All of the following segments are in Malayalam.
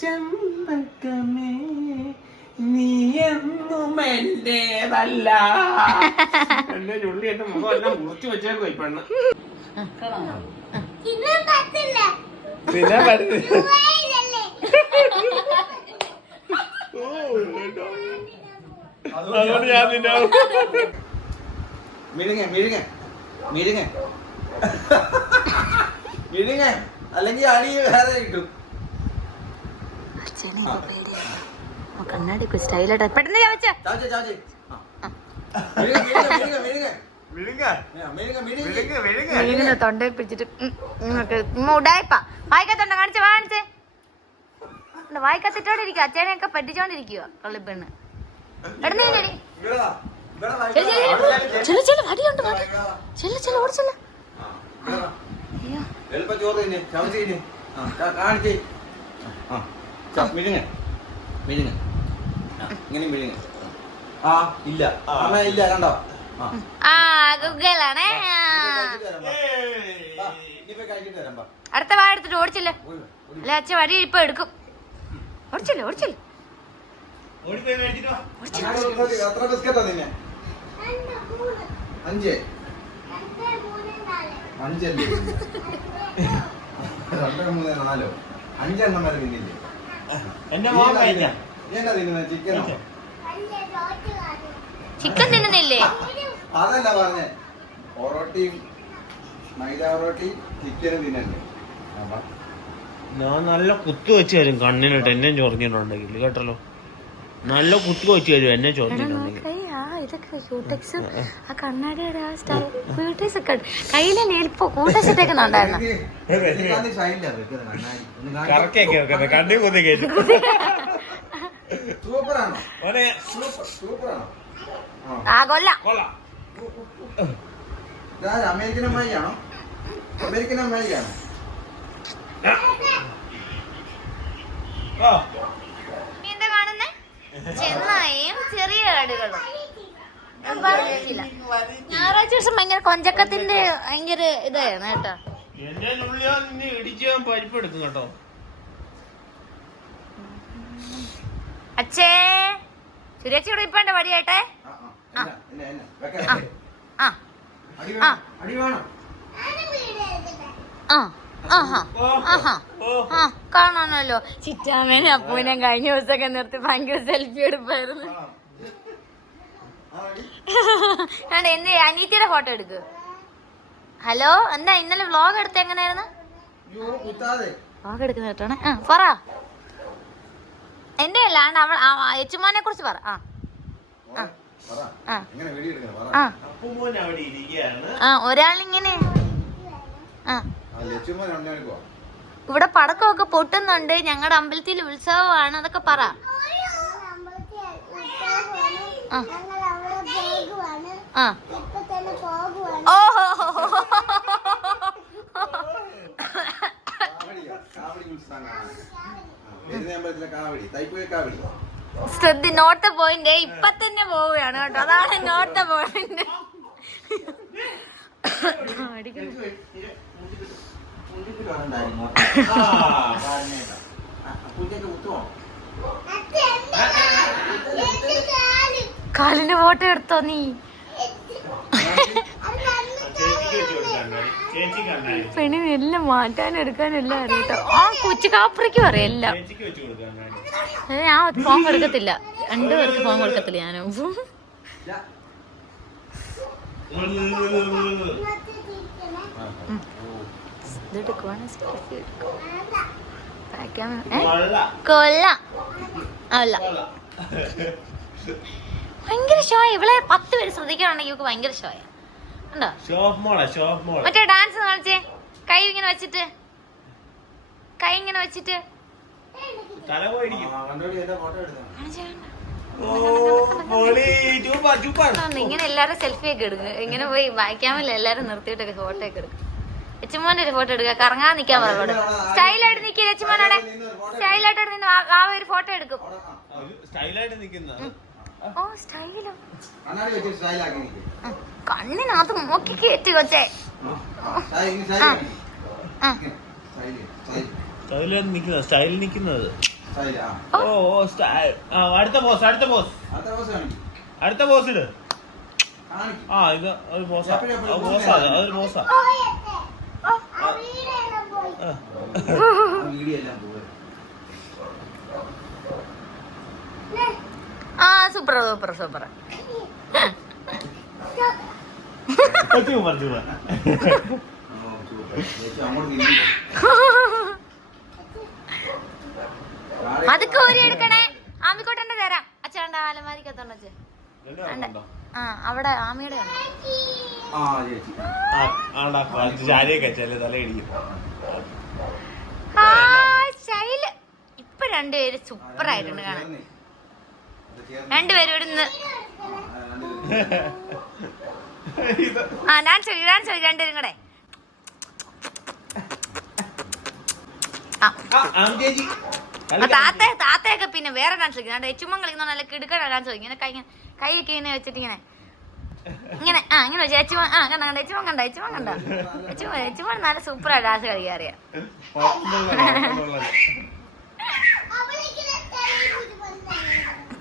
ചെമ്പകമേ നീയെന്നും എന്റേതല്ല. എന്റെ ചുള്ളി എന്റെ മുഖം എല്ലാം മുറിച്ചു വെച്ചേക്കും ഈ പെണ്ണ്. പിന്നെ പറ്റില്ല. അതുകൊണ്ട് ഞാൻ നിന്നെ മിഴുങ്ങ മിഴുങ്ങ മിഴുങ്ങ മിഴുങ്ങ, അല്ലെങ്കിൽ അടി വേറെ കിട്ടും. കണ്ണാടി സ്റ്റൈലായിട്ട് പെട്ടെന്ന് തൊണ്ടയിൽ പിടിച്ചിട്ട് ഉടായിപ്പ വായിക്കാത്തോണ്ട കാണിച്ചേ കാണിച്ചേ വായിക്കാത്തിട്ടോടെ ഇരിക്കുക. അച്ഛനെയൊക്കെ പറ്റിച്ചോണ്ടിരിക്കുക കള്ളിപ്പെണ്ണ്. അടുത്ത വായ എടുത്തിട്ട് ഓടിച്ചില്ലേ അല്ലെ അച്ഛൻ വഴി ഇപ്പൊ എടുക്കും. ഓടിച്ചില്ലേ ഓടിച്ചില്ലേ അഞ്ചെണ്ണം വരെ തിന്നില്ലേ? ചിക്കൻ തിന്നുന്നില്ലേ? അതല്ല പറഞ്ഞേ, പൊറോട്ടയും മൈദ പൊറോട്ടയും ചിക്കനും തിന്നണ്ടേ? ഞാൻ നല്ല കുത്തു വെച്ച് തരും കണ്ണിനിട്ട് എന്നെ ചൊറിഞ്ഞിട്ടുണ്ടെങ്കിൽ കേട്ടല്ലോ. നല്ല കുത്തു വെച്ച് തരും എന്നെ ചൊറിഞ്ഞിട്ടുണ്ടെങ്കിൽ. കയ്യിലെ നെൽപ്പോ കൂട്ടച്ചിട്ടേക്കുന്നുണ്ടായിരുന്നു. കണ്ണി കുത്തി കയറ്റി അമേരിക്കൻ അമ്മായിയാണോ? അമേരിക്കൻ അമ്മായിയാണോ? എന്താ കാണുന്നേ? ചെന്നായും ചെറിയ കടുകളും പറഞ്ഞില്ല. ഞായറാഴ്ച ദിവസം ഭയങ്കര കൊഞ്ചക്കത്തിന്റെ ഭയങ്കര ഇതായിരുന്നു കേട്ടോ. എന്റെ ഇടിച്ച് പരിപ്പ് എടുക്കും കേട്ടോ. അച്ഛേ സുരേഷ് ഇവിടെ ഇപ്പൊ എന്റെ വടിയായിട്ടെ. കാണാനല്ലോ ചിറ്റാമേനെ അപ്പൂനെ കഴിഞ്ഞ ദിവസമൊക്കെ നിർത്തി ഭയങ്കര സെൽഫി എടുപ്പായിരുന്നു. എന്ത് അനീറ്റിയുടെ ഫോട്ടോ എടുക്ക്. ഹലോ എന്താ ഇന്നലെ വ്ലോഗ് എടുത്ത എങ്ങനെയായിരുന്നു? വ്ലോഗ് എടുക്കുന്ന കേട്ടാണ്. പറ എന്റെ അല്ലാണ്ട് അവൾ യച്ചുമോനെ കുറിച്ച് പറ. ഒരാളിങ്ങനെ ഇവിടെ പടക്കമൊക്കെ പൊട്ടുന്നുണ്ട്, ഞങ്ങളുടെ അമ്പലത്തിൽ ഉത്സവമാണ്, അതൊക്കെ പറ. ഓഹോ ശ്രദ്ധ നോട്ട പോയിന്റ് ഇപ്പൊ തന്നെ പോവുകയാണ് കേട്ടോ. അതാണ് നോട്ട പോയിന്റ്. കാലിന്റെ ഫോട്ടോ എടുത്തോ നീ? പെണ്ണിന് എല്ലാം മാറ്റാനും എടുക്കാനും എല്ലാം അറിയട്ടോ. ആ കൊച്ചു കാപ്പറിക്ക് പറയാം എല്ലാം. ഞാൻ ഫോൺ കൊടുക്കത്തില്ല, രണ്ടുപേർക്ക് ഫോൺ കൊടുക്കത്തില്ല ഞാനും. കൊല്ലാം അല്ല ഭയങ്കര ഷോയ. ഇവളെ 10 പേര് ശ്രദ്ധിക്കാണെങ്കിൽ ഇവക്ക് ഭയങ്കര ഷോയ. മറ്റേ ഡാൻസ് കളിച്ചേ, കൈ ഇങ്ങനെ വെച്ചിട്ട് ഇങ്ങനെ എല്ലാരും സെൽഫി ഒക്കെ എടുക്കും. ഇങ്ങനെ പോയി വായിക്കാമല്ലോ, എല്ലാരും നിർത്തിയിട്ടൊക്കെ ഫോട്ടോ ഒക്കെ എടുക്കും. യച്ചുമോന്റെ ഒരു ഫോട്ടോ എടുക്കുക, കറങ്ങാൻ നിക്കാൻ പറഞ്ഞു. സ്റ്റൈലായിട്ട് നിൽക്കുക യച്ചുമോനോടെ, സ്റ്റൈലായിട്ട് നിന്ന് ആ ഒരു ഫോട്ടോ എടുക്കും. ഓ സ്റ്റൈലോ കണ്ണിനകത്ത് നോക്കി കേറ്റി കൊച്ചേ. സ്റ്റൈലിൽ നിക്കുന്നത്. ഓ അടുത്ത പോസ് ഇട്. ആ ഇത് ഒരു പോസാ, അതൊരു പോസാ. ആ സൂപ്പർ സൂപ്പർ സൂപ്പർ. അതൊക്കെ ഊരി എടുക്കണേ. ആമിക്കോട്ടെ തരാം. അച്ഛണ്ട അലമാരിക്കത്തോണ്ട് വെച്ച്. ആ അവിടെ ആമിയുടെ സ്റ്റൈല്. ഇപ്പൊ രണ്ടുപേരും സൂപ്പർ ആയിട്ടുണ്ട് കാണാൻ. രണ്ടുപേരും ഇവിടുന്ന് ഡാൻസ് രണ്ടുപേരും കൂടെ. താത്തയൊക്കെ പിന്നെ വേറെ ഡാൻസ് കളിക്കുന്നത്. ചുമ്മാ കളിക്കുന്ന നല്ല കിടുക്കട ഡാൻസ് കളിക്കും. ഇങ്ങനെ കൈയൊക്കെ ഇങ്ങനെ വെച്ചിട്ട് ഇങ്ങനെ ഇങ്ങനെ ഇങ്ങനെ വെച്ച് എച്ചുമോൻ കണ്ട എച്ചുമോൻ നല്ല സൂപ്പറായി ഡാൻസ് കളിക്കാൻ അറിയാം.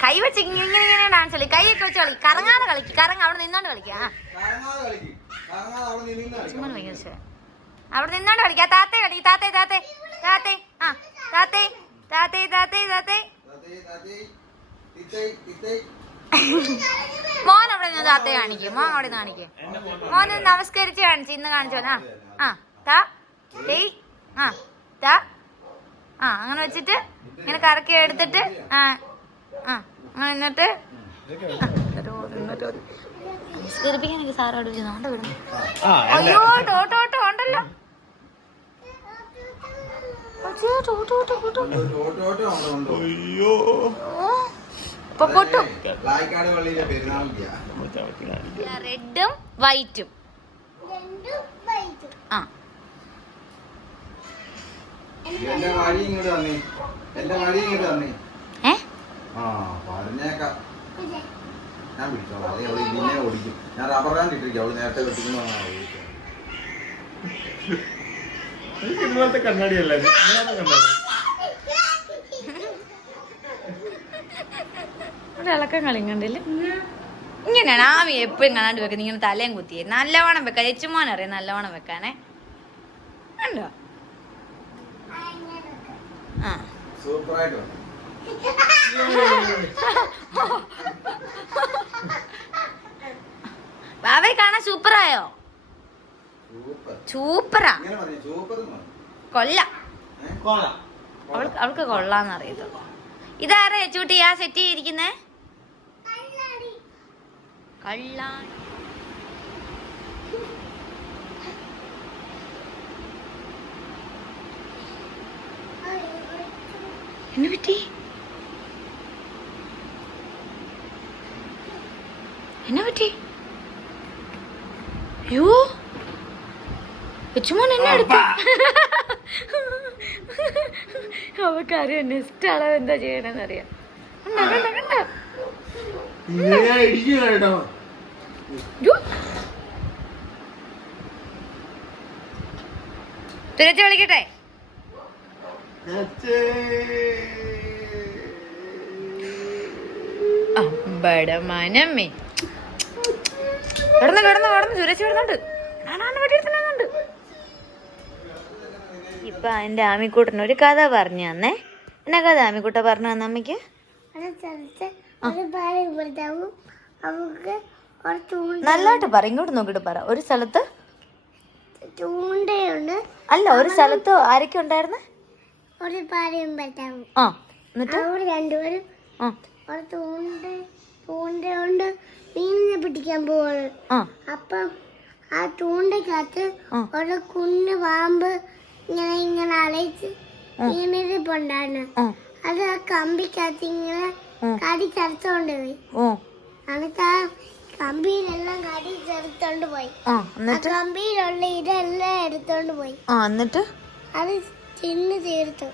കൈ വെച്ച് ഇങ്ങനെ ഡാൻസ് കളി. കൈയൊക്കെ വെച്ച് കളി. കറങ്ങാതെ കളിക്കും. അവിടെ നിന്നോണ്ട് കളിക്കാം. അവിടെ നിന്നോണ്ട് കളിക്കാം. താത്തേ കളി. താത്തേ മോൻ അവിടെ നിന്ന് താത്തയെ കാണിക്കും. മോൻ അവിടെ നിന്ന് കാണിക്കും. മോൻ നമസ്കരിച്ച് കാണിച്ചു. ഇന്ന് കാണിച്ചോ. അങ്ങനെ വെച്ചിട്ട് ഇങ്ങനെ കറക്കി എടുത്തിട്ട് അങ്ങനെ എന്നിട്ട് നമസ്കരിപ്പിക്കാനൊക്കെ സാറോട് നോണ്ട വിടുന്നു. അയ്യോ ടോട്ടോ ഉണ്ടല്ലോ. റെഡും വൈറ്റും. കണ്ണാടിയല്ലേ ഇളക്കം കളി കണ്ടില്ലേ. ഇങ്ങനെയാണ് ആമി എപ്പോഴും കാണാണ്ട് വെക്കുന്നത്. ഇങ്ങനെ തലയും കുത്തിയേ നല്ലവണ്ണം വെക്കാൻ. എച്ചുമോൻ അറിയാം നല്ലവണ്ണം വെക്കാനേ. കണ്ടോ? ബാബയെ കാണാൻ സൂപ്പറായോ? സൂപ്പറാ. അവൾക്ക് കൊള്ളാന്നറിയത്തുള്ളൂ. ഇതാരാ ചൂട്ടി ആ സെറ്റ് ചെയ്തിരിക്കുന്നേ? കള്ളാണി. എന്നെ പറ്റി അയ്യോ കൊച്ചുമോൻ എന്നെ എടുത്തു. അവക്കറിയാം നെക്സ്റ്റ് അളവ് എന്താ ചെയ്യണമെന്ന് അറിയാം. തിരച്ചു വിളിക്കട്ടെ. അമ്പടമനമ്മേ കിടന്നു സുരക്ഷ കിടന്നുണ്ട്. ഇപ്പൊ എന്റെ ആമിക്കൂട്ടന് ഒരു കഥ പറഞ്ഞു തന്നേ. എന്നാ കഥ ആമിക്കൂട്ട പറഞ്ഞു തന്ന അമ്മയ്ക്ക്? നല്ലതായിട്ട് പറ. ഇങ്ങോട്ട് നോക്കിട്ട് പറ. ഒരു സ്ഥലത്ത് അല്ല ഒരു സ്ഥലത്ത് ആരൊക്കെ ഉണ്ടായിരുന്നേ? മീനിനെ പിടിക്കാൻ പോവാണ്. അപ്പം ആ തൂണ്ടക്കകത്ത് ഒരു കുഞ്ഞു പാമ്പ് ഇങ്ങനെ അലയിച്ച് ഇങ്ങനെ ഇരിപ്പുണ്ടായിരുന്നു. അത് ആ കമ്പിക്കകത്ത് ഇങ്ങനെ കടിച്ചെടുത്തോണ്ട് പോയി. എന്നിട്ട് ആ കമ്പിയിലെല്ലാം കടിച്ചെടുത്തോണ്ട് പോയി. കമ്പിയിലുള്ള ഇതെല്ലാം എടുത്തോണ്ട് പോയി. എന്നിട്ട് അത് തിന്നു തീർത്തു.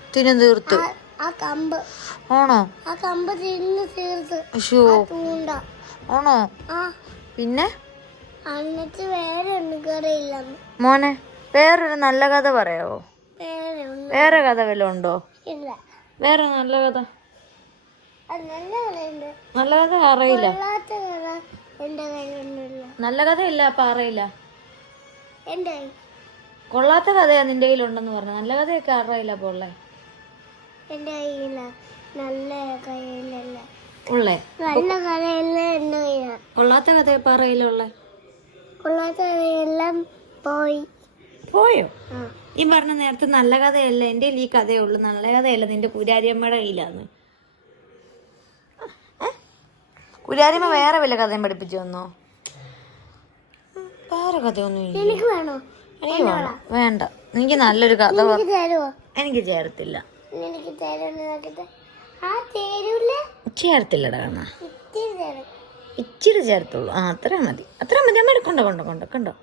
ആ കമ്പ് ആണോ? ആ കമ്പ് തിന്നു തീർത്തു. തൂണ്ട ആണോ? പിന്നെ എന്നിട്ട് വേറെ ഒന്നും കറിയില്ല. മോനെ വേറൊരു നല്ല കഥ പറയാവോ? വേറെ ഒന്നും വേറെ കഥ വല്ലതും ഉണ്ടോ? ഇല്ല. വേറെ നല്ല കഥ? അത് നല്ല കഥയുണ്ട്. നല്ല കഥ അറിയില്ല. കൊള്ളാത്ത കഥ എന്റെ കയ്യിലൊന്നുമില്ല. നല്ല കഥ ഇല്ല അപ്പൊ അറിയില്ല. എന്റെ കയ്യിൽ കൊള്ളാത്ത കഥയാ നിന്റെ കയ്യിലുണ്ടെന്ന് പറഞ്ഞു. നല്ല കഥയൊക്കെ അറിയില്ല അപ്പൊ ഉള്ളേ. എന്റെ കയ്യില നല്ല കഥയിലല്ല. ഉള്ളേ നല്ല കഥയല്ല എന്റെ കയ്യില. കൊള്ളാത്ത കഥ ഇപ്പൊ അറിയില്ല ഉള്ളേ. കൊള്ളാത്ത കഥയെല്ലാം പോയി. പോയോ? ആ. ഈ പറഞ്ഞ നേരത്തെ നല്ല കഥയല്ല എന്റെ ഈ കഥയുള്ളു, നല്ല കഥയല്ല നിന്റെ കുരാരിയമ്മയുടെ കയ്യിലാന്ന്. കുരാരിയമ്മ വേറെ വല്ല കഥയും പഠിപ്പിച്ചു തന്നോ? വേറെ കഥയൊന്നും ഇല്ല. എനിക്ക് വേണോ? എനിക്ക് വേണം. വേണ്ട, എനിക്ക് നല്ലൊരു കഥ എനിക്ക് തരുവോ? എനിക്ക് ചേർത്തില്ല. എനിക്ക് തരുന്ന ആ തരൂല. ചേർത്തില്ലടാ കണ്ണ, ഇത്തിരി തരും. ഇച്ചിരി ചേർത്തുള്ളൂ. ആ അത്ര മതി, അത്ര മതി. അമ്മ കണ്ടോ കണ്ടോ കണ്ടോ കണ്ടോ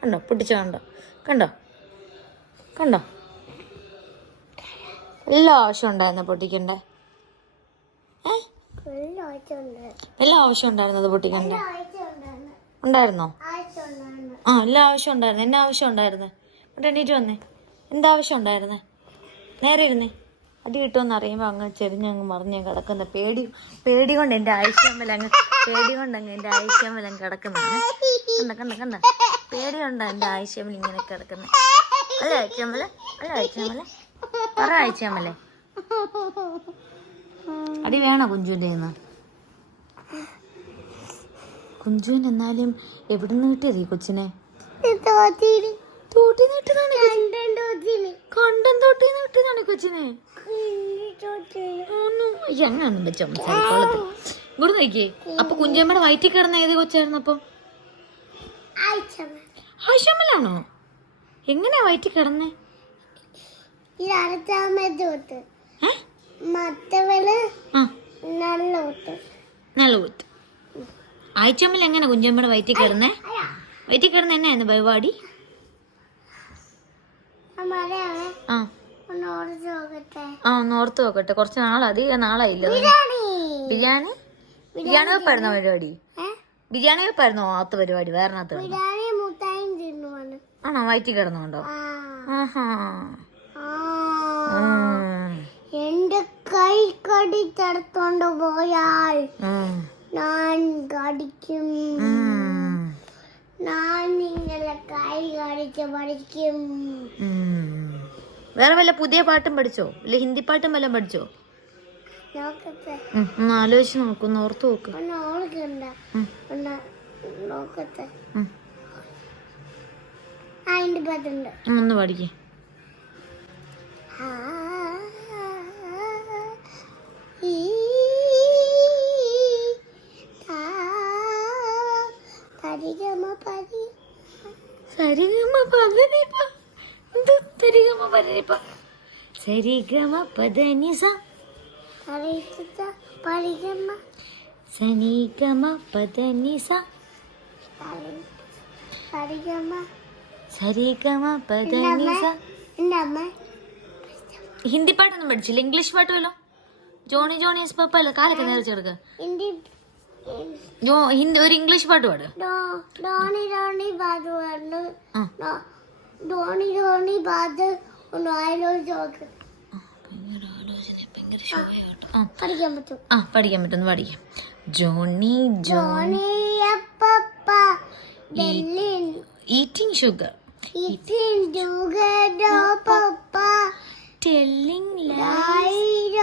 കണ്ടോ പൊട്ടിച്ചോ, കണ്ടോ കണ്ടോ കണ്ടോ? എല്ലാ ആവശ്യം ഉണ്ടായിരുന്നോ പൊട്ടിക്കണ്ടേ? എല്ലാ ആവശ്യം ഉണ്ടായിരുന്നത് പൊട്ടിക്കണ്ടേ? ഉണ്ടായിരുന്നോ? ആ എല്ലാ ആവശ്യം ഉണ്ടായിരുന്നു. എന്നാ ആവശ്യം ഉണ്ടായിരുന്നേ? എന്നിട്ട് എണീറ്റ് വന്നേ. എന്താവശ്യം ഉണ്ടായിരുന്നേ? നേരെ ഇരുന്നേ. അടി കിട്ടുമെന്ന് അറിയുമ്പോൾ അങ്ങ് ചെരിഞ്ഞങ്ങ് മറിഞ്ഞ് കിടക്കുന്ന പേടി കൊണ്ട് എൻ്റെ ആവശ്യമല്ല പേടി കൊണ്ടങ്ങ് എൻ്റെ ആവശ്യമല്ല കിടക്കുന്നതാണ്. കണ്ട കണ്ട കണ്ട പേടി കൊണ്ടാണ് എൻ്റെ ആവശ്യമല്ല ഇങ്ങനെ കിടക്കുന്നത്. അല്ല ആഴ്ചമല്ലേ, അല്ല ആഴ്ചമല്ലേ, പറ ആഴ്ചമല്ലേ. അടി വേണോ കുഞ്ചുവിൻ്റെ നിന്ന്? കുഞ്ചുവിന് എന്നാലും എവിടുന്ന് കിട്ടിയത് ഈ കൊച്ചിനെ? കണ്ടം തോട്ടിന്ന് കിട്ടിയതാണ് ഈ കൊച്ചിനെ. അങ്ങനൊന്നും വെച്ചോ സംസാരിക്കോളത്ത്. ഇവിടെ നോക്കിയേ. അപ്പൊ കുഞ്ചമ്മയുടെ വയറ്റിൽ കിടന്ന ഏത് കൊച്ചായിരുന്നു അപ്പൊ? ആയിഷമ്മലാണോ? എങ്ങനെയാ വയറ്റിൽ കിടന്നേ? നല്ല ഊത്ത്. ആയിച്ചമ്മൽ എങ്ങനെ കുഞ്ചമ്മയുടെ വയറ്റിൽ കിടന്നേ? വയറ്റിൽ കിടന്ന എന്നായിരുന്നു പരിപാടി? ഒന്ന് ഓർത്ത് നോക്കട്ടെ. കുറച്ച് അധികം നാളായില്ല. ബിരിയാണി ബിരിയാണി വെപ്പായിരുന്നോ പരിപാടി? ബിരിയാണി വെപ്പായിരുന്നോ ആത്ത പരിപാടി? വേറെ ആണോ? വയറ്റിൽ കിടന്നുണ്ടോ? ആഹാ. എന്റെ കൈ കടിച്ചെടുത്തോണ്ട് പോയാൽ ഞാൻ കടിക്കും. ഞാൻ നിങ്ങളെ കൈ കടിച്ച് പഠിക്കും. വേറെ വല്ല പുതിയ പാട്ടും പഠിച്ചോ? ഇല്ല ഹിന്ദി പാട്ടും വല്ലതും പഠിച്ചോ? നോക്കട്ടെ, ഒന്ന് ആലോചിച്ച് നോക്ക്, ഒന്ന് ഓർത്ത് നോക്ക്. നോക്കട്ടെ. അതിന്റെ പാട്ടുണ്ട്, ഒന്ന് പഠിക്കേ. സരിഗമ പദനിസ സനിഗമ പദനിസ സരിഗമ പദനിസ. ഹിന്ദി പാട്ടൊന്നും പഠിച്ചില്ല? ഇംഗ്ലീഷ് പാട്ട് വല്ലോ? ജോണി ജോണീസ് പപ്പ അല്ല കാലൊക്കെ നേർച്ചെടുക്ക. ഒരു ഇംഗ്ലീഷ് പാട്ട് പാട്. ഡോണി ഡോണി ബാത് ഡോണി ഡോണി ബാത് പഠിക്കാൻ പറ്റും. പഠിക്കാൻ പറ്റും. പഠിക്കാം. Johnny Johnny eating sugar telling lies,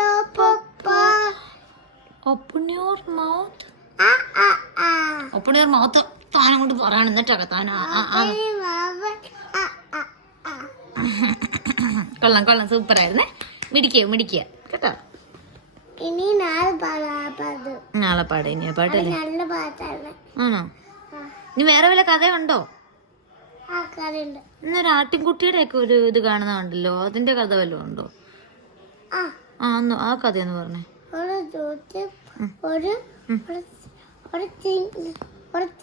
open your mouth. Open your mouth. താൻ അങ്ങോട്ട് പറയണം എന്നിട്ടൊക്കെ താൻ. കൊള്ളാം കൊള്ളാം, സൂപ്പർ ആയിരുന്നേ. മിടിക്കുക കേട്ടോ. ഇനി നാളെ പാട. ഇനി പാട്ടല്ലേ? നല്ല പാട്ടാണ്. ആണോ? ഇനി വേറെ വല്ല കഥയുണ്ടോ? ഇന്നൊരു ആട്ടിൻകുട്ടിയുടെ ഒക്കെ ഒരു ഇത് കാണുന്നുണ്ടല്ലോ, അതിന്റെ കഥ വല്ലതും ഉണ്ടോ? ആ കഥയെന്ന് പറഞ്ഞേ.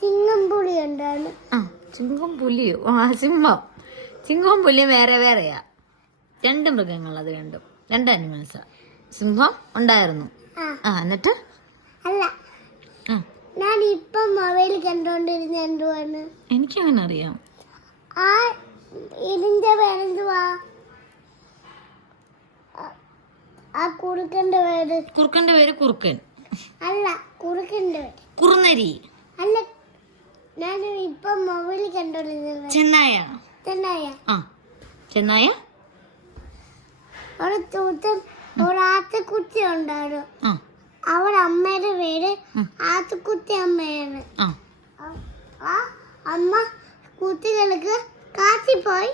ചിങ്ങംപുലി ഉണ്ടാണ്. ചിങ്കം പുലിയോ? സിംഹവും പുലിയും വേറെ വേറെയാ. രണ്ട് മൃഗങ്ങൾ, അത് രണ്ട് അനിമൽസാ. സിംഹം ഉണ്ടായിരുന്നു. എന്നിട്ട് അല്ല, ഞാൻ ഇപ്പൊ മൊബൈൽ കണ്ടോണ്ടിരുന്ന എന്തുവാണ്? എനിക്കങ്ങനെ അറിയാം. ഇതിന്റെ പേരെന്തുവാ? ആ കുറുക്കന്റെ പേര് കുറുക്കന്റെ പേര് കുറുക്കൻ. അല്ല, കുറുക്കന്റെ പേര് കുറുനരി. അല്ല. ഞാൻ ഇപ്പൊ മൊബൈലിൽ കണ്ടോണ്ടിരുന്നത് ചെന്നായ. ചെന്നായ. ആ ചെന്നായ. അവിടെ തൂത്തൻ ഒരാത്തുകുട്ടി ഉണ്ടായിരുന്നു. അവരുടെ അമ്മയുടെ പേര് ആത്തുക്കുട്ടി അമ്മയാണ്. ആ അമ്മ കുട്ടികൾക്ക് കാട്ടിൽ പോയി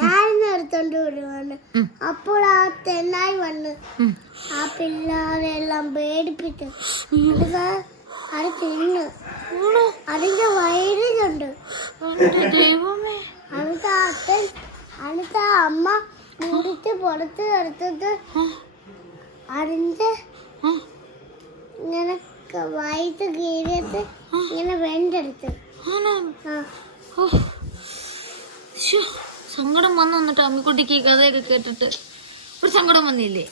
കാലിന് എടുത്തോണ്ട് വരുവാണ്. അപ്പോൾ ആ തെന്നായി വന്ന് ആ പിള്ളേരെല്ലാം പേടിപ്പിച്ചു. അത് തിന്നു. അതിന്റെ വയറിലുണ്ട്. അടുത്ത അമ്മ മുടിച്ച് പുറത്ത് എടുത്തിട്ട് അതിന്റെ ഇങ്ങനെ വയറ്റ് കീറിയിട്ട് ഇങ്ങനെ വെന്തെടുത്ത്. സങ്കടം വന്നു വന്നിട്ട് അമ്മിക്കുട്ടിക്ക് ഈ കഥയൊക്കെ കേട്ടിട്ട് ഒരു സങ്കടം വന്നില്ലേ?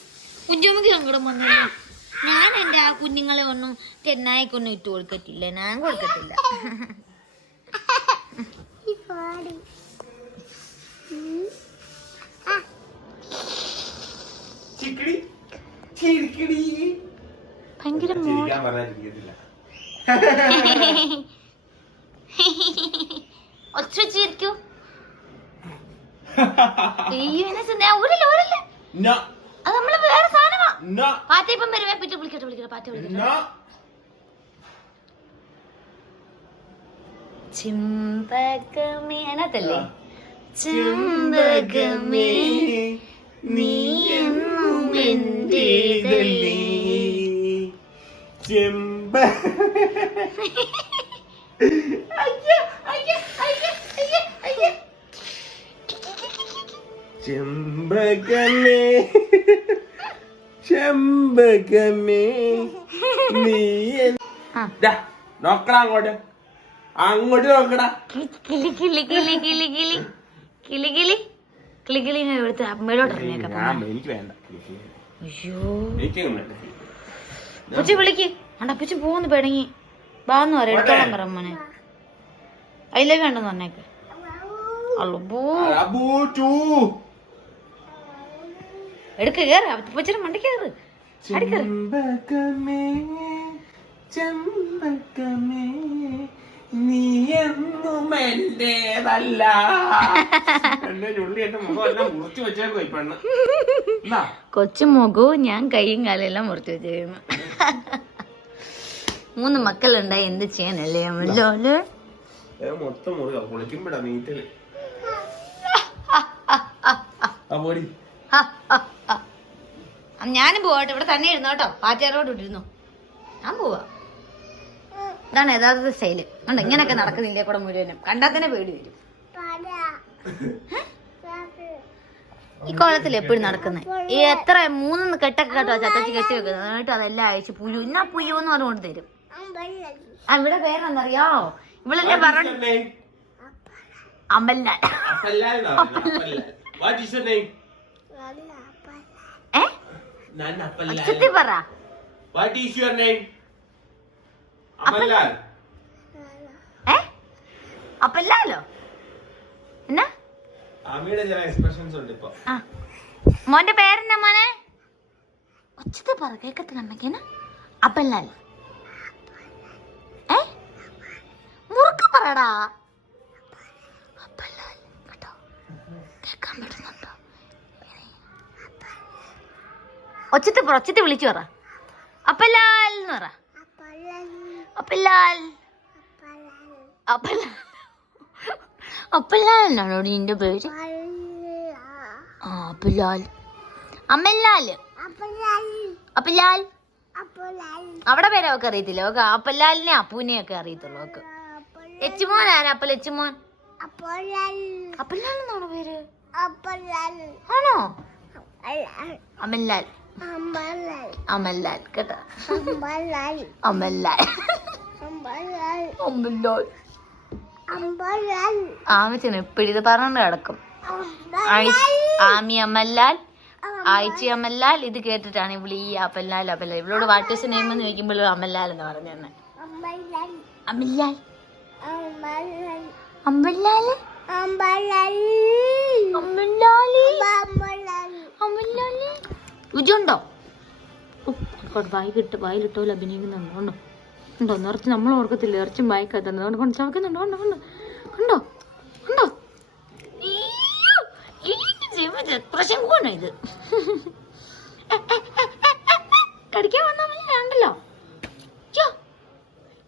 കുഞ്ഞുമ്മക്ക് സങ്കടം വന്നില്ലേ? ഞാൻ എൻ്റെ ആ കുഞ്ഞുങ്ങളെ ഒന്നും തെന്നായിക്കൊന്നും ഇട്ട് കൊടുക്കത്തില്ല, ഞാൻ കൊടുക്കത്തില്ല. ഭയങ്കര ഒച്ച വെച്ചിരിക്കൂ. അത് നമ്മള് വേറെ സാധനമാ. പാറ്റ ഇപ്പം വരുവേ. പിറ്റേ വിളിക്കട്ടെ പാറ്റ വിളിക്കട്ടെ. ചെമ്പകമേ അതിനകത്തല്ലേ? ചെമ്പകമേ നീ എന്നും എന്റേതല്ലേ. ചെമ്പകമേ ചെമ്പകമേ നീ നോക്കടാ അങ്ങോട്ട് നോക്കടാ. കിളി കിളി കിളി കിളി കിളി കിളി കിളി കിളി കിളി ഇവിടുത്തെ അമ്മയോട് എനിക്ക് വേണ്ട. അയ്യോ പൂച്ച വിളിക്ക്. അണ്ടപ്പൂച്ച പോന്ന് പിടങ്ങി ബാന്ന് പറയാം. എടുത്തോളം പറ മോനെ. ഐ ലവ് യു ഉണ്ടെന്ന് പറഞ്ഞേക്ക്. എടുക്ക കേറ്. പൂച്ചയുടെ മണ്ട കേറ്. ചെമ്പകമേ ചെമ്പകമേ നീ എന്നും എന്റേതല്ല. എന്റെ ചുള്ളി എന്റെ മുഖം എല്ലാം മുറിച്ചു വെച്ചേക്കോ ഈ പെണ്ണ്. കൊച്ചു മുഖവും ഞാൻ കൈയും കാലെല്ലാം മുറിച്ചു വെച്ചേക്കുന്നു. 3 മക്കളുണ്ടായി എന്ത് ചെയ്യാനല്ലേ അമ്മല്ലോ. മൊത്തം മുറിക കുളിക്കുമ്പോഴാ നീറ്റല്. ഞാനും പോവാട്ടെ. ഇവിടെ തന്നെ ഇരുന്നു കേട്ടോ. പാറ്റയാറോട് ഇട്ടിരുന്നു. ഞാൻ പോവാ. ഇതാണ് യഥാർത്ഥ സ്റ്റൈല്. കണ്ടോ ഇങ്ങനൊക്കെ നടക്കുന്നില്ലേ കൂടെ മുഴുവനും. കണ്ടാൽ തന്നെ പേടി വരും. ഈ കോലത്തിൽ എപ്പോഴും നടക്കുന്നത് ഈ എത്ര 3 കെട്ടൊക്കെ കേട്ടോ ചത്തച്ച് കെട്ടി വെക്കുന്നത്. എന്നിട്ട് അതെല്ലാം അയച്ച് പുയു എന്നാ പുയു എന്ന് പറഞ്ഞുകൊണ്ട് തരും. ഇവിടെ പേരെന്നറിയോ? ഇവളെന്നെ പറഞ്ഞു അമ്പല്ലാൽ. അച്ഛത്തി പറ. അപ്പല്ലാലോ എന്നാ മോന്റെ പേരെന്നാ മോനെ? ഒച്ചത്തെ പറ കേക്കത്തില്ല അമ്മയ്ക്കെന്നാ? അപ്പല്ലാൽ. മുറുക്ക പറടാ. അപ്പല്ലാൽ കേട്ടോ. കേക്കാൻ പറ്റുന്നുണ്ടോ? ഒച്ചത്തെ പറ. ഒച്ചത്തെ വിളിച്ചു പറ. അപ്പല്ലാൽ എന്ന് പറ. അപ്പല്ലാൽ. അപ്പല്ലാൽ എന്നാണോ നിന്റെ പേര്? ആ അപ്പല്ലാൽ. അമ്മല്ലാൽ. അപ്പല്ലാൽ. അവിടെ പേര് അവക്ക് അറിയത്തില്ല. അവക്ക് അപ്പല്ലാലിനെ അപ്പൂനെ ഒക്കെ അറിയത്തുള്ളൂ. അവക്ക് എച്ചുമോൻ ആരാ? അപ്പൽ എച്ചുമോൻ. അപ്പല്ലാൽ എന്നാണോ പേര്? ആണോ? അമല്ലാൽ. അമല്ലാൽ കേട്ടോ. അമല്ലാൽ. അമല്ലാൽ. ആമിച്ചന് എപ്പോഴും ഇത് പറഞ്ഞോണ്ട് കിടക്കും. ആമി അമല്ലാൽ, ആയിച്ചി അമല്ലാൽ. ഇത് കേട്ടിട്ടാണ് ഇവള് ഈ അപ്പല്ലാൽ അപ്പല്ലാൽ. ഇവളോട് വാട്ട് ഈസ് നെയിം എന്ന് ചോദിക്കുമ്പോൾ അമല്ലാൽ എന്ന് പറഞ്ഞു തന്നെ. അമല്ലാൽ. അമ്പല്ലാൽ. അമ്പല്ലാൽ. അമല്ലാൽ. രുചിയുണ്ടോ? വായിലിട്ടോ അഭിനയിക്കുന്നുണ്ടോ? ഉണ്ടോ ഉണ്ടോ? നിറച്ച് നമ്മൾ ഓർക്കത്തില്ല, ഇറച്ചും വായിക്കാത്തതുകൊണ്ട് കൊണ്ട് ചവക്കുന്നുണ്ടോ? ഉണ്ടോ ഉണ്ടോ ഉണ്ടോ ഉണ്ടോ? എക്സ്പ്രഷൻ കൂടാ ഇത്. കടിക്കാൻ വന്നല്ലോ.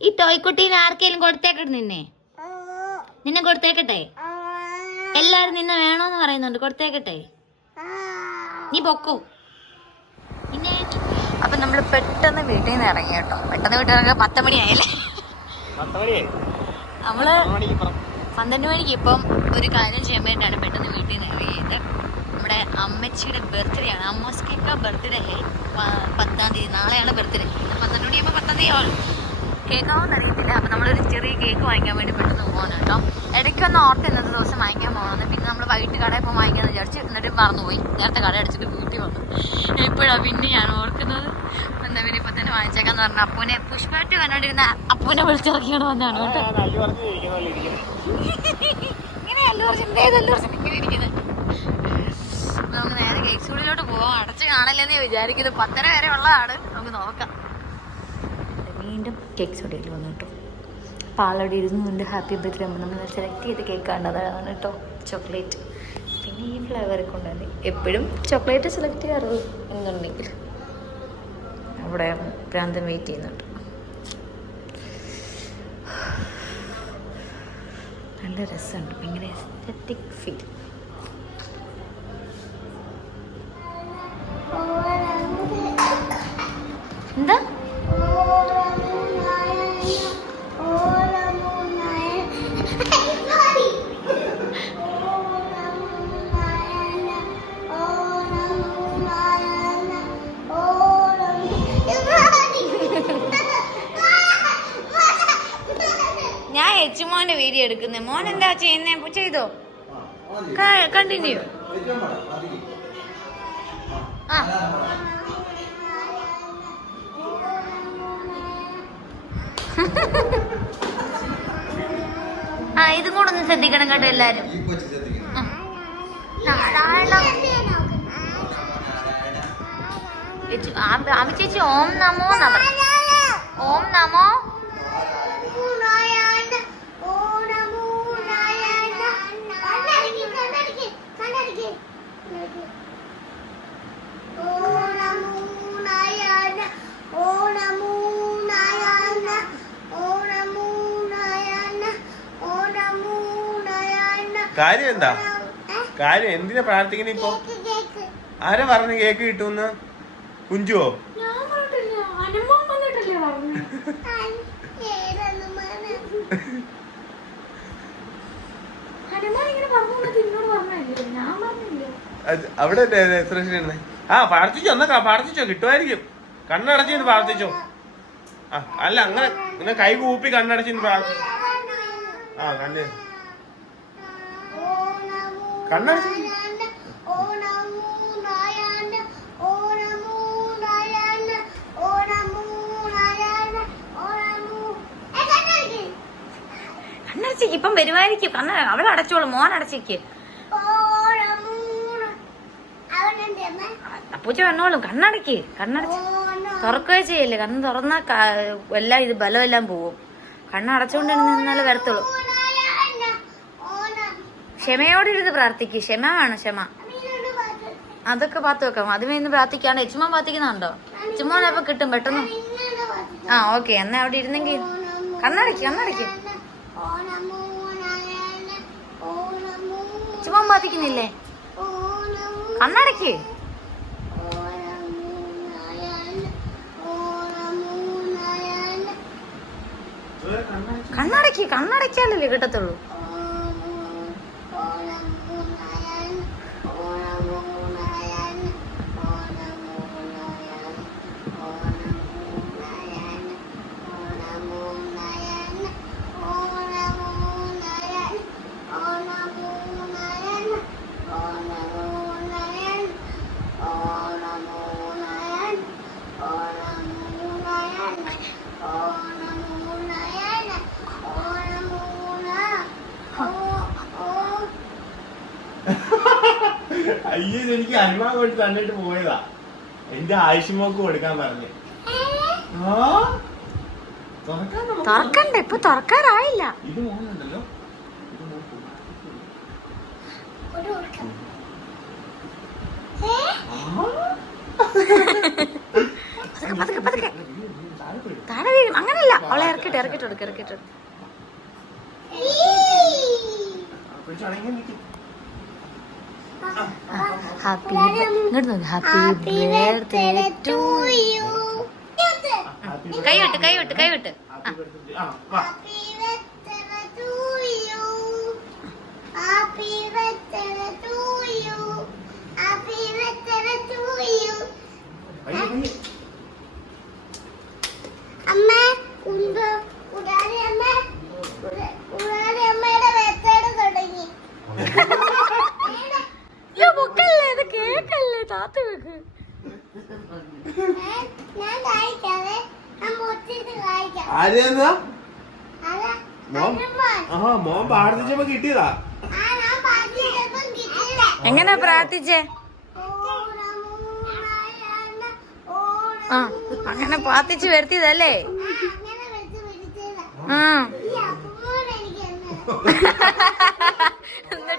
ഈ ടോയ്ക്കുട്ടീനെ ആർക്കെങ്കിലും കൊടുത്തേക്കട്ടെ, നിന്നെ കൊടുത്തേക്കട്ടെ. എല്ലാരും നിന്നെ വേണോന്ന് പറയുന്നുണ്ട്, കൊടുത്തേക്കട്ടെ. നീ പൊക്കോ. അപ്പൊ നമ്മള് പെട്ടെന്ന് വീട്ടിൽ നിന്ന് ഇറങ്ങി കേട്ടോ. പെട്ടെന്ന് വീട്ടിൽ ഇറങ്ങി 10 മണിയായല്ലേ. നമ്മള് 12 മണിക്ക് ഇപ്പം ഒരു കാര്യം ചെയ്യാൻ വേണ്ടിയിട്ടാണ് പെട്ടെന്ന് വീട്ടിൽ നിന്ന് ഇറങ്ങിയത്. നമ്മുടെ അമ്മച്ചിയുടെ ബർത്ത്ഡേ ആണ്. അമ്മോസ്ക്കൊക്കെ ബർത്ത്ഡേ 10-ാം തീയതി, നാളെയാണ് ബർത്ത്ഡേ. 12 മണിയാകുമ്പോൾ 10-ാം തീയതി ആവും. കേക്കാവെന്ന് അറിയത്തില്ല. അപ്പം നമ്മളൊരു ചെറിയ കേക്ക് വാങ്ങിക്കാൻ വേണ്ടി പെട്ടെന്ന് പോകണം കേട്ടോ. ഇടയ്ക്കൊന്ന് ഓർത്ത് ഇന്നത്തെ ദിവസം വാങ്ങിക്കാൻ പോകണമെന്ന്. പിന്നെ നമ്മൾ വൈകിട്ട് കടയിൽ ഇപ്പോൾ വാങ്ങിക്കാമെന്ന് വിചാരിച്ച് എന്നിട്ട് മറന്നുപോയി. നേരത്തെ കട അടിച്ചിട്ട് വീട്ടിൽ വന്നു. ഇപ്പോഴാണ് പിന്നെ ഞാൻ ഓർക്കുന്നത്. എന്താ പിന്നെ ഇപ്പം തന്നെ വാങ്ങിച്ചേക്കാന്ന് പറഞ്ഞാൽ അപ്പൂനെ പുഷ്പായിട്ട് കണ്ടോണ്ടിരുന്ന അപ്പൂനെ വിളിച്ചിറക്കിയാണ് വന്നതാണ് കേട്ടോ. ഇങ്ങനെ ഇങ്ങനെ ഇരിക്കുന്നത്. നമുക്ക് നേരെ കേക്ക് സ്കൂളിലോട്ട് പോകാം. അടച്ച് കാണില്ലെന്ന് വിചാരിക്കുന്നത്. 10:30 വരെ ഉള്ളതാണ്. നമുക്ക് നോക്കാം. വീണ്ടും കേക്ക് സ്റ്റുഡിയോയിൽ വന്നു കേട്ടോ. അപ്പോൾ ആളവിടെ ഇരുന്നുകൊണ്ട് ഹാപ്പി ബർത്ത്ഡേ നമ്മൾ സെലക്ട് ചെയ്ത് കേക്ക് കണ്ടതാണ് കേട്ടോ. ചോക്ലേറ്റ് പിന്നെ ഈ ഫ്ലേവർ കൊണ്ടുവന്ന് എപ്പോഴും ചോക്ലേറ്റ് സെലക്ട് ചെയ്യാറുള്ളൂ എന്നുണ്ടെങ്കിൽ. അവിടെ പ്രാന്തൻ വെയിറ്റ് ചെയ്യുന്നുണ്ട്. നല്ല രസമുണ്ട്, ഭയങ്കര എസ്തെറ്റിക് ഫീൽ. എന്താ ഞാൻ എച്ചുമോന്റെ വീഡിയോ എടുക്കുന്നേ. മോൻ എന്താ ചെയ്യുന്നേ? ചെയ്തോ, കണ്ടിന്യൂ. ഇതും കൂടെ ഒന്ന് ശ്രദ്ധിക്കണം കേട്ടോ എല്ലാരും. ആമി ചേച്ചി ഓം നമോ നമ. ഓം നമോ കാര്യം എന്താ? കാര്യം എന്തിനാ പ്രാർത്ഥിക്കണ ഇപ്പൊ? ആരാ പറഞ്ഞ കേക്ക് കിട്ടുമെന്ന്? കുഞ്ചുവോ? അവിടെ എക്സ്പ്രഷൻ ഇടുന്നേ. പ്രാർത്ഥിച്ചോ, എന്നാ പ്രാർത്ഥിച്ചോ, കിട്ടുമായിരിക്കും. കണ്ണടച്ചിന്ന് പ്രാർത്ഥിച്ചോ. അല്ല അങ്ങനെ കൈ കൂപ്പി കണ്ണടച്ചിന്ന് പ്രാർത്ഥിച്ചു. കണ്ണ് കണ്ണടച്ചു. കണ്ണടച്ചേക്ക്, ഇപ്പം വരുമായിരിക്കും. അവളെ അടച്ചോളൂ, മോൻ അടച്ചേക്ക്. അപ്പൂച്ച വന്നോളും. കണ്ണടച്ച് തുറക്കുകയോ ചെയ്യല്ലേ. കണ്ണ് തുറന്നാ എല്ലാം ഇത് ബലമെല്ലാം പോവും. കണ്ണടച്ചുകൊണ്ട് നിന്നാലേ വരത്തുള്ളൂ. ക്ഷമയോടെ ഇരുന്ന് പ്രാർത്ഥിക്കും. ക്ഷമ. അതൊക്കെ പാത്ത് വെക്കാം. അതിമേ ഇന്ന് പ്രാർത്ഥിക്കാണ്ട് എച്ചുമോൻ പ്രാർത്ഥിക്കുന്നുണ്ടോ? എച്ചുമോൻ അപ്പൊ കിട്ടും പെട്ടെന്ന്. ഓക്കെ, എന്നാ അവിടെ ഇരുന്നെങ്കിൽ കണ്ണടയ്ക്ക്. എച്ചുമോൻ പ്രാർത്ഥിക്കുന്നില്ലേ? കണ്ണടയ്ക്ക്. കണ്ണടയ്ക്കാലല്ലേ കിട്ടത്തുള്ളൂ. അയ്യോ, എനിക്ക് അനുഭവം കൊണ്ട് തന്നിട്ട് പോയതാ. എന്റെ ആയുഷ്മോക്ക് കൊടുക്കാൻ പറഞ്ഞു. തുറക്കണ്ട, ഇപ്പൊ തുറക്കാറായില്ല. ഇത് മോനുണ്ടല്ലോ. താഴെ വീഴും. അങ്ങനല്ല, അവളെ ഇറക്കിട്ട് കൊടുക്കും. Happy birthday to you. കൈവിട്ട് അമ്മ അമ്മയുടെ വെത്തേട് തുടങ്ങി. കേക്കല്ലേ താത്ത വെക്ക്. ഞാൻ കഴിക്കാതെ മുത്തിട്ട് കഴിക്കാം. ആരെയാ അതാ മോൻ പ്രാർത്ഥിച്ചപ്പോ കിട്ടിയതാ. ഞാൻ പാട്ടി ചിലപ്പം കിട്ടിയില്ല. എങ്ങനെ പ്രാർത്ഥിച്ചേ? ആ അങ്ങനെ പ്രാർത്ഥിച്ച് വരുത്തിയതല്ലേ? അങ്ങനെ വെച്ച് പിടിച്ചില്ല. ആ ഈ അപ്പൂമ്മ എനിക്ക് എന്നാ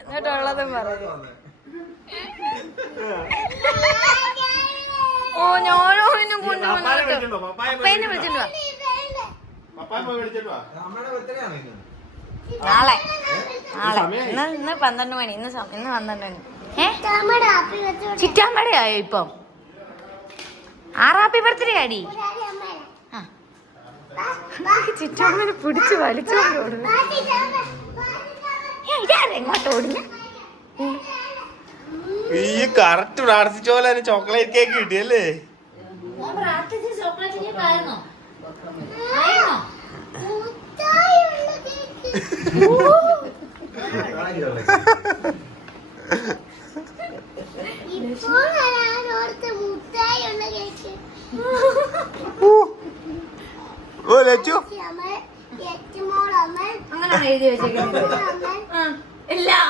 എന്നിട്ടുള്ളതും പറഞ്ഞു. ഓ ഞാനോ ഇന്നും കൊണ്ട് അപ്പേനെ വിളിച്ചിട്ട് വാ. നാളെ ഇന്ന് 12 മണി. ഇന്ന് 12 മണി. ചിറ്റാമ്മയുടെ ആപ്പി വെച്ച് ചിറ്റാമ്മയുടെ ആയോ ഇപ്പം? 6 ഹാപ്പി ബർത്ത്ഡേ ആടി. ചിറ്റാമ്മനെ പിടിച്ച് വലിച്ചോണ്ട് ഓടുന്നു. എങ്ങോട്ട് ഓടിഞ്ഞ? ഈ കറക്റ്റ് പ്രാർത്ഥിച്ച പോലെ തന്നെ ചോക്ലേറ്റ് കേക്ക് കിട്ടിയല്ലേ? ഓ ലച്ചു അങ്ങനെ എഴുതി വെച്ചേക്കുന്നത്. എല്ലാം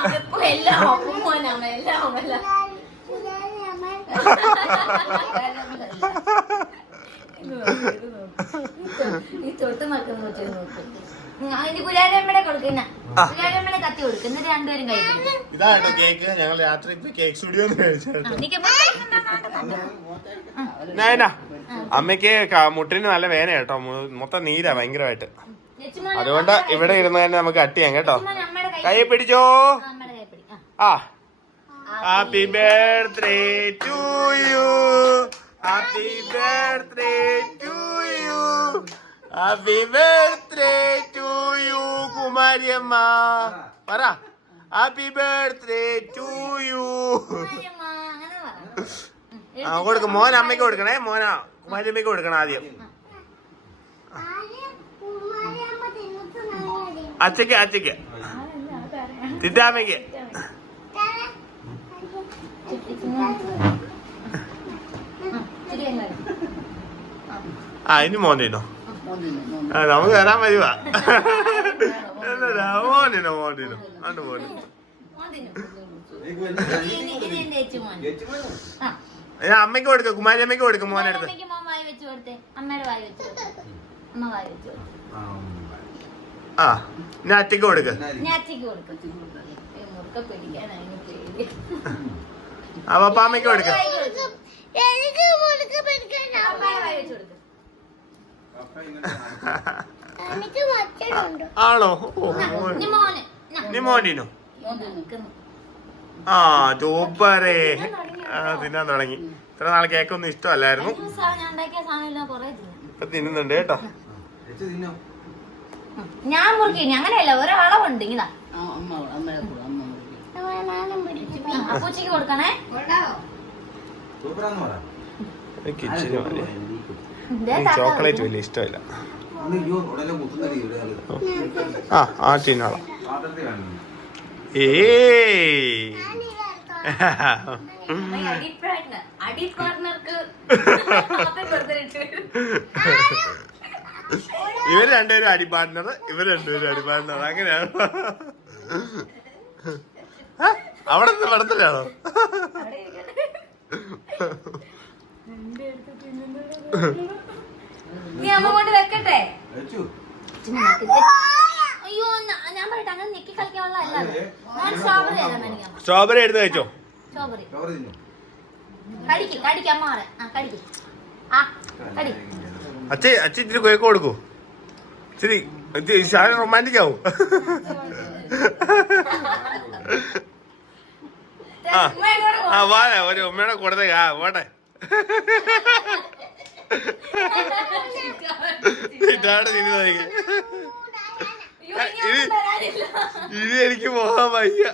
ഈ തൊട്ട് നോക്കുന്ന നോക്ക്. അതിന് പുരാരമ്മയുടെ കൊടുക്കുന്ന പുരാരമ്മയുടെ കത്തി കൊടുക്കും. എന്നിട്ട് രണ്ടുപേരും കഴിക്കും. ഇതാട്ടോ കേക്ക്. ഞങ്ങൾ രാത്രി ഇപ്പൊ കേക്ക് സ്റ്റുഡിയോ അമ്മയ്ക്ക് മുട്ടിന് നല്ല വേന കേട്ടോ. മൊത്തം നീരാ ഭയങ്കരമായിട്ട്. അതുകൊണ്ട് ഇവിടെ ഇരുന്ന് തന്നെ നമുക്ക് കട്ട് ചെയ്യാം കേട്ടോ. കൈ പിടിച്ചോ. ആ happy birthday to you. Happy birthday to you. Happy birthday to you കുമാരിയമ്മ. പറ ഹാപ്പി ബർത്ത്ഡേ ടു യു. ആ കൊടുക്കും. മോൻ അമ്മയ്ക്ക് കൊടുക്കണേ. മോനാ കുമാരിയമ്മയ്ക്ക് കൊടുക്കണം ആദ്യം. അച്ചയ്ക്ക് തിറ്റാമ്മയ്ക്ക്. ആ ഇനി മോൻ തിന്നോ. നമുക്ക് തരാൻ വരുവാ. മോനിനോ അണ്ട് മോന്. അമ്മയ്ക്ക് കൊടുക്ക. കുമാരിയമ്മയ്ക്ക് കൊടുക്കും. മോനെടുത്ത് ആ ഞാൻ അച്ചയ്ക്ക് കൊടുക്ക. ആ പപ്പാമ്മയ്ക്ക് കൊടുക്ക. ആണോ? നീ മോനിനോ? ആ സൂപ്പറേ. തിന്നാൻ തുടങ്ങി. ഇത്ര നാൾ കേക്കൊന്നും ഇഷ്ടമല്ലായിരുന്നു. ഇപ്പൊ തിന്നുന്നുണ്ട് കേട്ടോ. ഞാൻ മുറുക്കി അങ്ങനെയല്ല, ഒരളവുണ്ട്. ഇതാ അപ്പൂച്ചിക്ക് കൊടുക്കണേ. ചോക്ലേറ്റ് വലിയ ഇഷ്ടമില്ല. ആ തിന്നോളാം. ഇവർ രണ്ടുപേരും അടി പാർട്ട്ണർ. അങ്ങനെയാണ്. അവിടെ പടത്തിലാണോ? നീ അമ്മ കൊണ്ട് വെക്കട്ടെ. അയ്യോ ഞാൻ പറയട്ടെ, അങ്ങനെ ഞെക്കി കളിക്കാനുള്ള അല്ലാതെ ഞാൻ സ്ട്രോബെറി അല്ല മേടിക്കാൻ. സ്ട്രോബെറി എടുത്ത് കഴിച്ചോ. സ്ട്രോബെറി കടിക്ക് അമ്മ പറയാം. ആ കടിക്ക്. ആ കടി. അച്ഛ ഇച്ചിരി കേക്ക് കൊടുക്കൂ. ശരി റൊമാൻറ്റിക് ആവും. ആ വാഴ ഒരു ഉമ്മയുടെ കൊടുത്തേക്ക്. ആ പോട്ടെ. ഇതാണ് ഇനി എനിക്ക് പോകാൻ വയ്യ.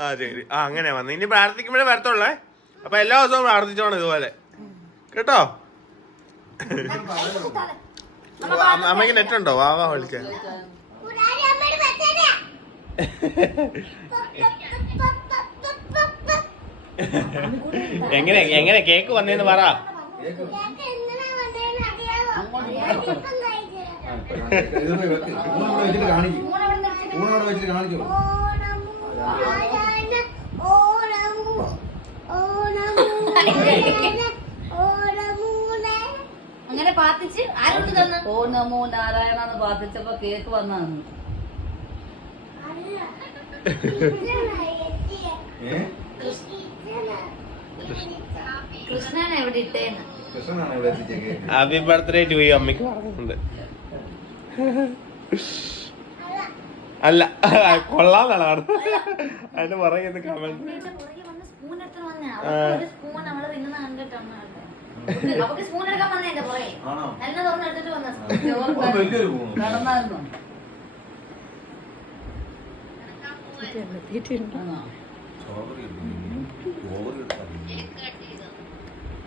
ആ ശരി. ആ അങ്ങനെ വന്നു. ഇനി പ്രാർത്ഥിക്കുമ്പോഴേ വരത്തുള്ളേ. അപ്പൊ എല്ലാ ദിവസവും പ്രാർത്ഥിച്ചോണം ഇതുപോലെ കേട്ടോ. അമ്മക്ക് നെറ്റ് ഉണ്ടോ? വാവാ വിളിക്കാൻ. എങ്ങനെ കേക്ക് വന്നേന്ന് പറ. അങ്ങനെ പാത്തിച്ച് ആരോട് തന്നു? ഓ നമോ നാരായണന്ന് പാത്തിച്ചപ്പോ കേക്ക് വന്നാന്ന്. കൃഷ്ണൻ എവിടെ ഇട്ടേന്ന്? ഹാപ്പി ബർത്ത്ഡേ ടു യു അമ്മയ്ക്ക് പറഞ്ഞിട്ടുണ്ട്. അല്ല കൊള്ളാന്നാണ് പറഞ്ഞത്. അതിന് പറയുന്നത് കമന്റ്. സ്പൂൺ എടുത്ത് വന്നേ. സ്പൂൺ നമ്മള് തിന്നുന്ന കണ്ടിട്ടാണ്. അവക്ക് സ്പൂൺ എടുക്കാൻ വന്നേ എന്റെ പുറകെ. എന്നെ തുറന്നെടുത്തിട്ട് വന്ന നടന്നായിരുന്നോ?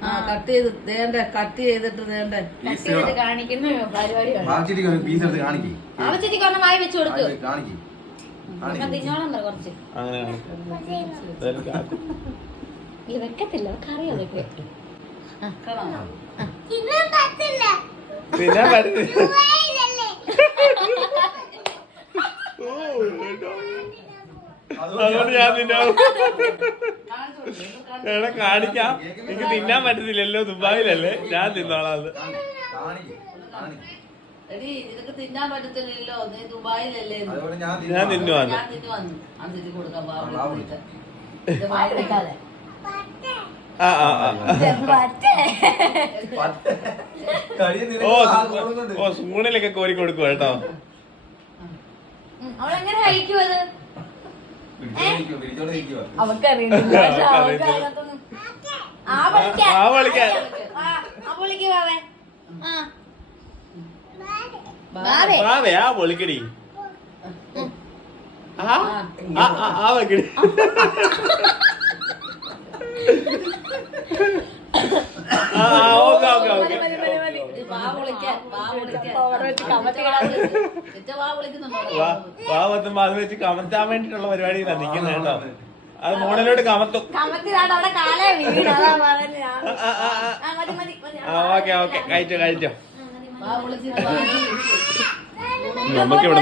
ആ കട്ട് ചെയ്ത് ദേണ്ടേ, കട്ട് ചെയ്തിട്ട് ദേണ്ടേ കാണിക്കുന്ന പരിപാടിയാണ്. കാണിക്കും. വായി വെച്ച് കൊടുക്ക്. തിന്നോളം കുറച്ച് വെക്കത്തില്ല. അവർക്ക് അറിയാം അതൊക്കെ. തിന്നാൻ പറ്റില്ല. പിന്നെ അതുകൊണ്ട് ഞാൻ തിന്നാവും. എടാ കാണിക്കാം. എനിക്ക് തിന്നാൻ പറ്റത്തില്ലല്ലോ, ദുബായിലല്ലേ. ഞാൻ തിന്നോളാം. എടി നിനക്ക് തിന്നാൻ പറ്റത്തില്ലല്ലോ, നീ ദുബായിലല്ലേ. ഞാൻ തിന്നുവാന്ന്. ഞാൻ തിന്നുവാന്ന്. അഞ്ചിട്ട് കൊടുക്കാം. ആ ഓ സ്പൂണിലൊക്കെ കോരി കൊടുക്കുക കേട്ടോ. അവളെങ്ങനെ കഴിക്കും അത്? അവക്കറിയില്ല. വാവേ ആ പൊളിക്കടി. ആ വെക്കടി. വാവത്തുമ്പോ അത് വെച്ച് കമത്താൻ വേണ്ടിട്ടുള്ള പരിപാടിയിലാണ് നിക്കുന്നത് കേട്ടോ. അത് മോണിലോട്ട് കമത്തും. ഓക്കെ കഴിച്ചോ. നമുക്ക് ഇവിടെ